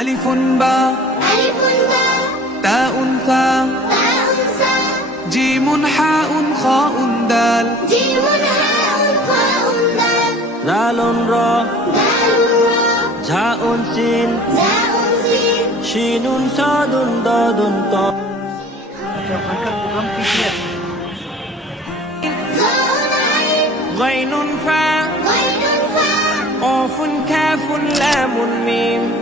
ألف باء تاء ثاء جيم حاء خاء دال جيم حاء خاء دال دال را جاء سين شين صاد ضاد طاء غين فاء قاف كاف لام ميم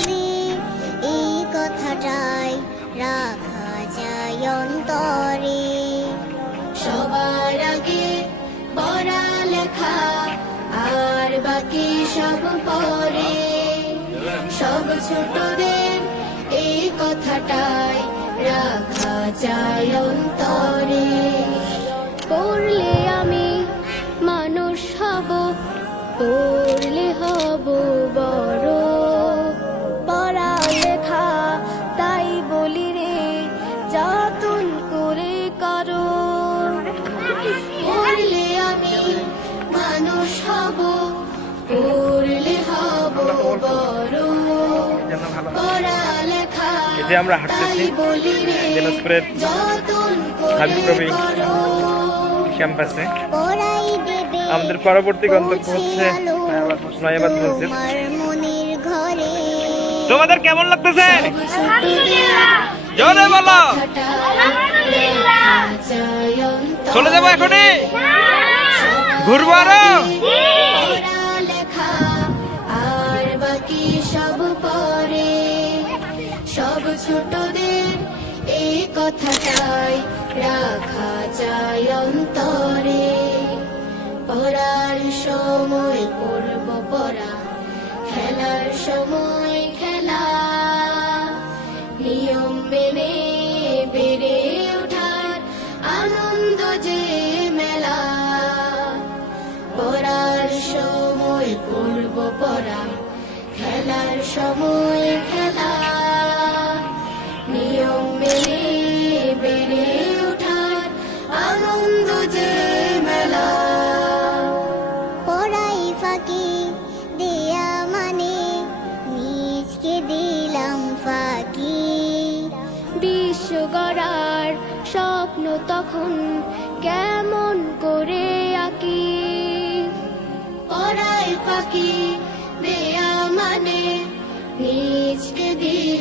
ছোটরে এই কথাটাই রাখা যায় অন্তরে। সবার আগে পড়ালেখা, আর বাকি সব পরে। সব ছোটদের এই কথাটাই রাখা যায় অন্তরে। এই যে আমরা হাঁটতেছি, দিনাজপুরের করো। ক্যাম্পাসে। আমাদের পরবর্তী গন্তব্য হচ্ছে নয়াবাদ মসজিদ। তোমাদের কেমন লাগতেছে? জোরে বলো। চলে যাব এখনই। ঘুরবো আরও। আর সব পরে? সব ছোটদের এই কথাটাই রাখা চাই অন্তরে। পড়ার সময় পড়ব পড়া, খেলার সময় সময় খেলা, নিয়ম বেড়ে আনন্দ যে পড়াই ফাঁকি মানে নিজকে দিলাম ফাঁকি। স্বপ্ন তখন কেমন করে আঁকি? পড়াই ফাঁকি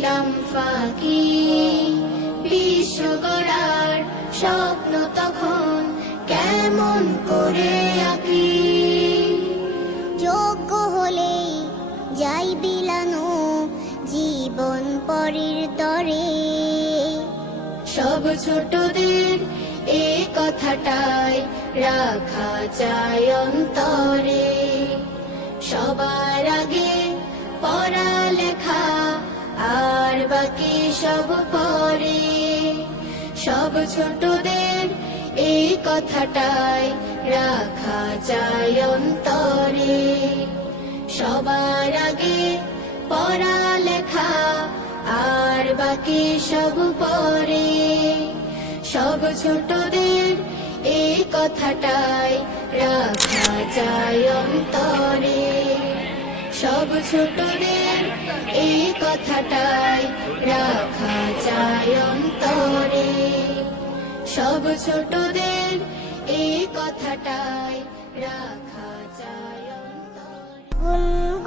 দিলাম ফাঁকি। বিশ্ব গড়ার স্বপ্ন তখন কেমন করে আঁকি? যোগ্য হলেই যাই বিলানো জীবন পরের তরে। সব ছোটদের এই কথাটাই রাখা যায় অন্তরে। সবার আগে পড়ালেখা আর বাকি সব পরে। সব ছোটদের এই কথাটাই রাখা যায় অন্তরে। সবার আগে পড়ালেখা, আর বাকি সব পরে। সব ছোটদের এই কথাটাই রাখা যায় অন্তরে। সব ছোটদের এই কথাটাই রাখা যায় অন্তরে। সব ছোটদের এই কথাটাই রাখা যায় অন্তরে।